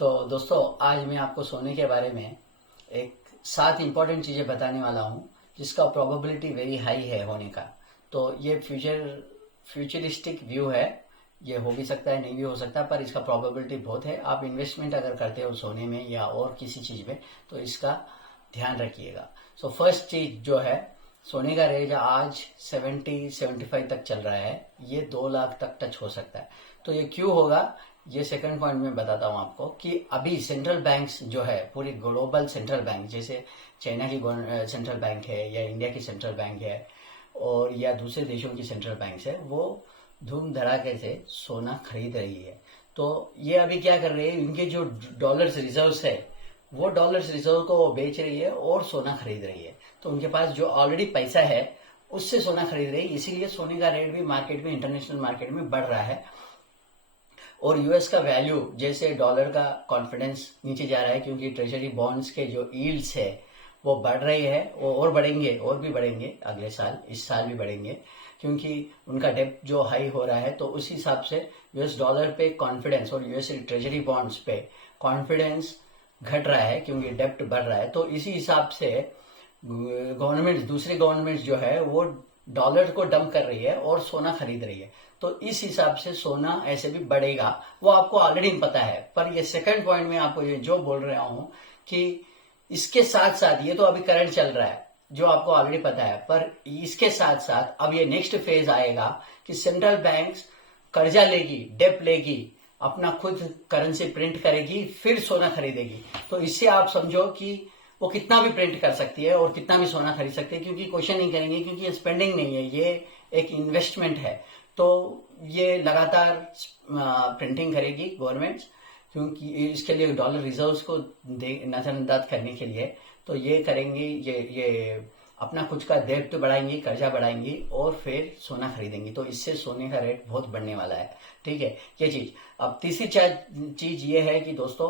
तो दोस्तों आज मैं आपको सोने के बारे में एक 7 इंपॉर्टेंट चीजें बताने वाला हूँ जिसका प्रोबेबिलिटी वेरी हाई है होने का। तो ये फ्यूचरिस्टिक व्यू है। ये हो भी सकता है, नहीं भी हो सकता, पर इसका प्रोबेबिलिटी बहुत है। आप इन्वेस्टमेंट अगर करते हो सोने में या और किसी चीज में तो इसका ध्यान रखिएगा। सो फर्स्ट चीज जो है, सोने का रेट आज 70-75 तक चल रहा है। ये 2 लाख तक टच हो सकता है। तो ये क्यों होगा, ये सेकंड पॉइंट में बताता हूं आपको कि अभी सेंट्रल बैंक्स जो है, पूरी ग्लोबल सेंट्रल बैंक, जैसे चाइना की सेंट्रल बैंक है या इंडिया की सेंट्रल बैंक है और या दूसरे देशों की सेंट्रल बैंक है, वो धूम धड़ाके से सोना खरीद रही है। तो ये अभी क्या कर रही है, इनके जो डॉलर्स रिजर्व्स है वो डॉलर्स रिजर्व को वो बेच रही है और सोना खरीद रही है। तो उनके पास जो ऑलरेडी पैसा है उससे सोना खरीद रही है, इसीलिए सोने का रेट भी मार्केट में, इंटरनेशनल मार्केट में बढ़ रहा है। और यूएस का वैल्यू, जैसे डॉलर का कॉन्फिडेंस नीचे जा रहा है क्योंकि ट्रेजरी बॉन्ड्स के जो यील्ड्स है वो बढ़ रही है, वो और बढ़ेंगे, और भी बढ़ेंगे अगले साल, इस साल भी बढ़ेंगे क्योंकि उनका डेप्ट जो हाई हो रहा है। तो उस हिसाब से यूएस डॉलर पे कॉन्फिडेंस और यूएस ट्रेजरी बॉन्ड्स पे कॉन्फिडेंस घट रहा है क्योंकि डेप्ट बढ़ रहा है। तो इसी हिसाब से गवर्नमेंट, दूसरी गवर्नमेंट जो है वो डॉलर को डंप कर रही है और सोना खरीद रही है। तो इस हिसाब से सोना ऐसे भी बढ़ेगा, वो आपको ऑलरेडी पता है। पर ये सेकंड पॉइंट में आपको ये जो बोल रहा हूं कि इसके साथ साथ, ये तो अभी करंट चल रहा है जो आपको ऑलरेडी पता है, पर इसके साथ साथ अब ये नेक्स्ट फेज आएगा कि सेंट्रल बैंक्स कर्जा लेगी, डेप लेगी, अपना खुद करेंसी प्रिंट करेगी, फिर सोना खरीदेगी। तो इससे आप समझो कि वो कितना भी प्रिंट कर सकती है और कितना भी सोना खरीद सकती है, क्योंकि क्वेश्चन नहीं करेंगे, क्योंकि ये स्पेंडिंग नहीं है, ये एक इन्वेस्टमेंट है। तो ये लगातार प्रिंटिंग करेगी गवर्नमेंट, क्योंकि इसके लिए डॉलर रिजर्व्स को नजरअंदाज करने के लिए। तो ये करेंगी, ये अपना कुछ का डेब्ट बढ़ाएंगी, कर्जा बढ़ाएंगी और फिर सोना खरीदेंगी। तो इससे सोने का रेट बहुत बढ़ने वाला है। ठीक है, ये चीज। अब तीसरी चीज ये है कि दोस्तों,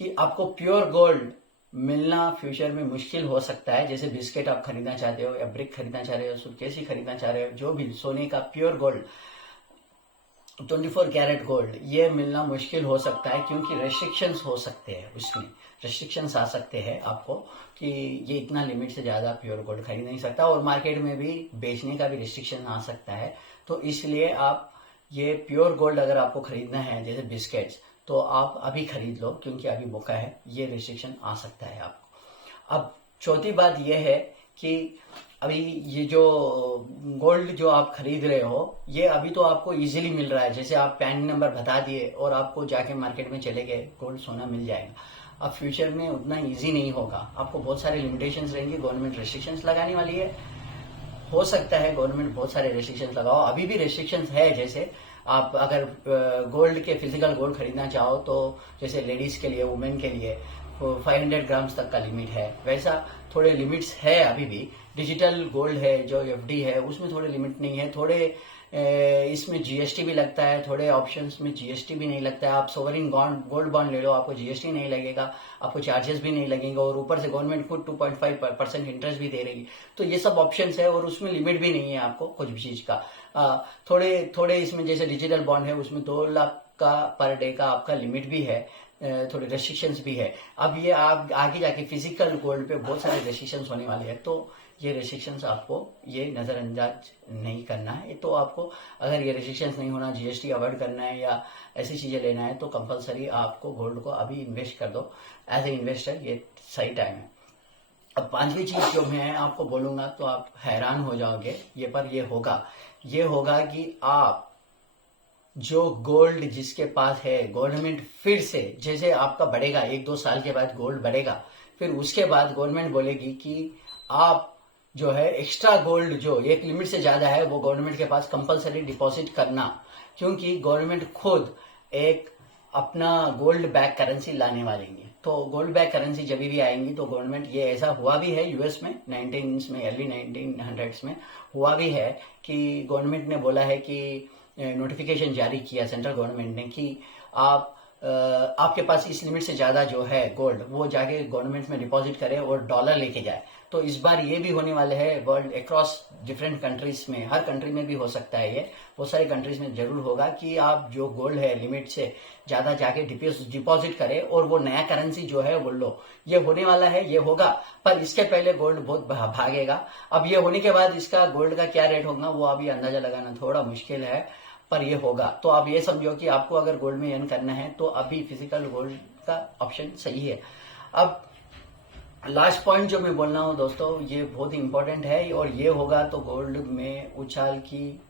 कि आपको प्योर गोल्ड मिलना फ्यूचर में मुश्किल हो सकता है। जैसे बिस्किट आप खरीदना चाहते हो या ब्रिक खरीदना चाह रहे हो, सूटकेस खरीदना चाह रहे हो, जो भी सोने का प्योर गोल्ड 24 कैरेट गोल्ड, ये मिलना मुश्किल हो सकता है क्योंकि रेस्ट्रिक्शंस हो सकते हैं, उसमें रेस्ट्रिक्शंस आ सकते हैं आपको कि ये इतना लिमिट से ज्यादा प्योर गोल्ड खरीद नहीं सकता, और मार्केट में भी बेचने का भी रेस्ट्रिक्शन आ सकता है। तो इसलिए आप ये प्योर गोल्ड अगर आपको खरीदना है, जैसे बिस्किट्स, तो आप अभी खरीद लो क्योंकि अभी मौका है, ये रेस्ट्रिक्शन आ सकता है आपको। अब चौथी बात यह है कि अभी ये जो गोल्ड जो आप खरीद रहे हो, ये अभी तो आपको इजीली मिल रहा है। जैसे आप पैन नंबर बता दिए और आपको जाके मार्केट में चले गए, गोल्ड सोना मिल जाएगा। अब फ्यूचर में उतना इजी नहीं होगा, आपको बहुत सारे लिमिटेशंस रहेंगे, गवर्नमेंट रेस्ट्रिक्शंस लगाने वाली है। हो सकता है गवर्नमेंट बहुत सारे रेस्ट्रिक्शंस लगाओ, अभी भी रेस्ट्रिक्शंस है। जैसे आप अगर गोल्ड के फिजिकल गोल्ड खरीदना चाहो तो जैसे लेडीज के लिए, वुमेन के लिए 500 ग्राम्स तक का लिमिट है, वैसा थोड़े लिमिट्स है अभी भी। डिजिटल गोल्ड है जो एफडी है, उसमें थोड़े लिमिट नहीं है, थोड़े इसमें जीएसटी भी लगता है, थोड़े ऑप्शंस में जीएसटी भी नहीं लगता है। आप सोवरिन गोल्ड बॉन्ड ले लो, आपको जीएसटी नहीं लगेगा, आपको चार्जेस भी नहीं लगेंगे, और ऊपर से गवर्नमेंट खुद 2.5% इंटरेस्ट भी दे रही है। तो ये सब ऑप्शंस है और उसमें लिमिट भी नहीं है आपको कुछ भी चीज का। थोड़े इसमें जैसे डिजिटल बॉन्ड है, उसमें 2 लाख का पर डे का आपका लिमिट भी है, थोड़े रेस्ट्रिक्शंस भी है। अब ये आप आगे जाके फिजिकल गोल्ड पे बहुत सारे रेस्ट्रिक्शंस होने वाले हैं, तो ये रेस्ट्रिक्शंस आपको ये नजरअंदाज नहीं करना है। तो आपको अगर ये रेस्ट्रिक्शंस नहीं होना, जीएसटी अवॉइड करना है या ऐसी चीजें लेना है, तो कंपलसरी आपको गोल्ड को अभी इन्वेस्ट कर दो एज ए इन्वेस्टर, ये सही टाइम है। अब पांचवी चीज जो मैं आपको बोलूंगा तो आप हैरान हो जाओगे, ये होगा कि आप जो गोल्ड जिसके पास है, गवर्नमेंट फिर से, जैसे आपका बढ़ेगा 1-2 साल के बाद गोल्ड बढ़ेगा, फिर उसके बाद गवर्नमेंट बोलेगी कि आप जो है एक्स्ट्रा गोल्ड जो एक लिमिट से ज्यादा है वो गवर्नमेंट के पास कंपलसरी डिपॉजिट करना, क्योंकि गवर्नमेंट खुद एक अपना गोल्ड बैक करेंसी लाने वाली है। तो गोल्ड बैक करेंसी जब भी आएंगी तो गवर्नमेंट, ये ऐसा हुआ भी है यूएस में 19 में, अर्ली 1900s में हुआ भी है कि गवर्नमेंट ने बोला है कि नोटिफिकेशन जारी किया सेंट्रल गवर्नमेंट ने कि आप आपके पास इस लिमिट से ज्यादा जो है गोल्ड वो जाके गवर्नमेंट में डिपॉजिट करे और डॉलर लेके जाए। तो इस बार ये भी होने वाले है वर्ल्ड अक्रॉस डिफरेंट कंट्रीज में, हर कंट्री में भी हो सकता है, ये बहुत सारे कंट्रीज में जरूर होगा कि आप जो गोल्ड है लिमिट से ज्यादा जाके डिपॉजिट करे और वो नया करेंसी जो है वो लो। ये होने वाला है, ये होगा, पर इसके पहले गोल्ड बहुत भागेगा। अब ये होने के बाद इसका गोल्ड का क्या रेट होगा वो अभी अंदाजा लगाना थोड़ा मुश्किल है, पर ये होगा। तो आप ये समझो कि आपको अगर गोल्ड में अर्न करना है तो अभी फिजिकल गोल्ड का ऑप्शन सही है। अब लास्ट पॉइंट जो मैं बोल रहा हूँ दोस्तों, ये बहुत ही इंपॉर्टेंट है और ये होगा तो गोल्ड में उछाल की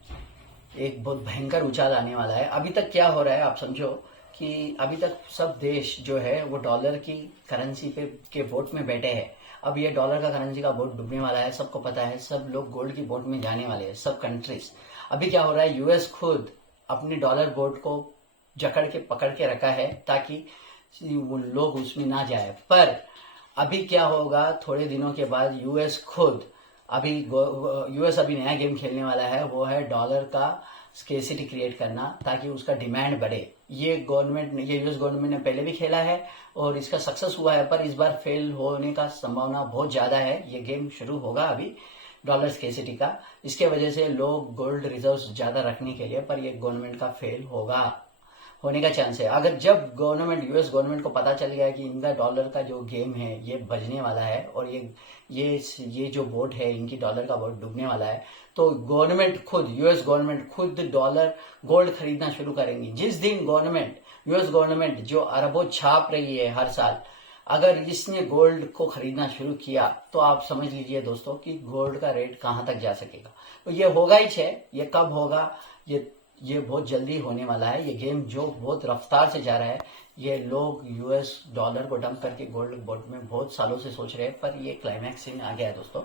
एक बहुत भयंकर उछाल आने वाला है। अभी तक क्या हो रहा है आप समझो कि अभी तक सब देश जो है वो डॉलर की करेंसी पे के बोट में बैठे हैं। अब ये डॉलर का करेंसी का बोट डूबने वाला है, सबको पता है, सब लोग गोल्ड की बोट में जाने वाले हैं, सब कंट्रीज। अभी क्या हो रहा है, यूएस खुद अपनी डॉलर बोट को जकड़ के पकड़ के रखा है ताकि वो लोग उसमें ना जाए। पर अभी क्या होगा, थोड़े दिनों के बाद यूएस खुद यूएस अभी नया गेम खेलने वाला है, वो है डॉलर का स्केसिटी क्रिएट करना ताकि उसका डिमांड बढ़े। ये यूएस गवर्नमेंट ने पहले भी खेला है और इसका सक्सेस हुआ है, पर इस बार फेल होने का संभावना बहुत ज्यादा है। ये गेम शुरू होगा अभी डॉलर स्केसिटी का, इसके वजह से लोग गोल्ड रिजर्व्स ज्यादा रखने के लिए, पर ये गवर्नमेंट का फेल होने का चांस है। अगर जब यूएस गवर्नमेंट को पता चल गया कि इनका डॉलर का जो गेम है ये बजने वाला है और ये जो बोट है इनकी डॉलर का बोट डूबने वाला है, तो यूएस गवर्नमेंट खुद डॉलर गोल्ड खरीदना शुरू करेंगी। जिस दिन यूएस गवर्नमेंट जो अरबों छाप रही है हर साल, अगर इसने गोल्ड को खरीदना शुरू किया तो आप समझ लीजिए दोस्तों कि गोल्ड का रेट कहां तक जा सकेगा। तो ये होगा ही है, ये कब होगा, ये बहुत जल्दी होने वाला है। ये गेम जो बहुत रफ्तार से जा रहा है, ये लोग यूएस डॉलर को डंप करके गोल्ड बोट में बहुत सालों से सोच रहे हैं, पर ये क्लाइमैक्स में आ गया है दोस्तों।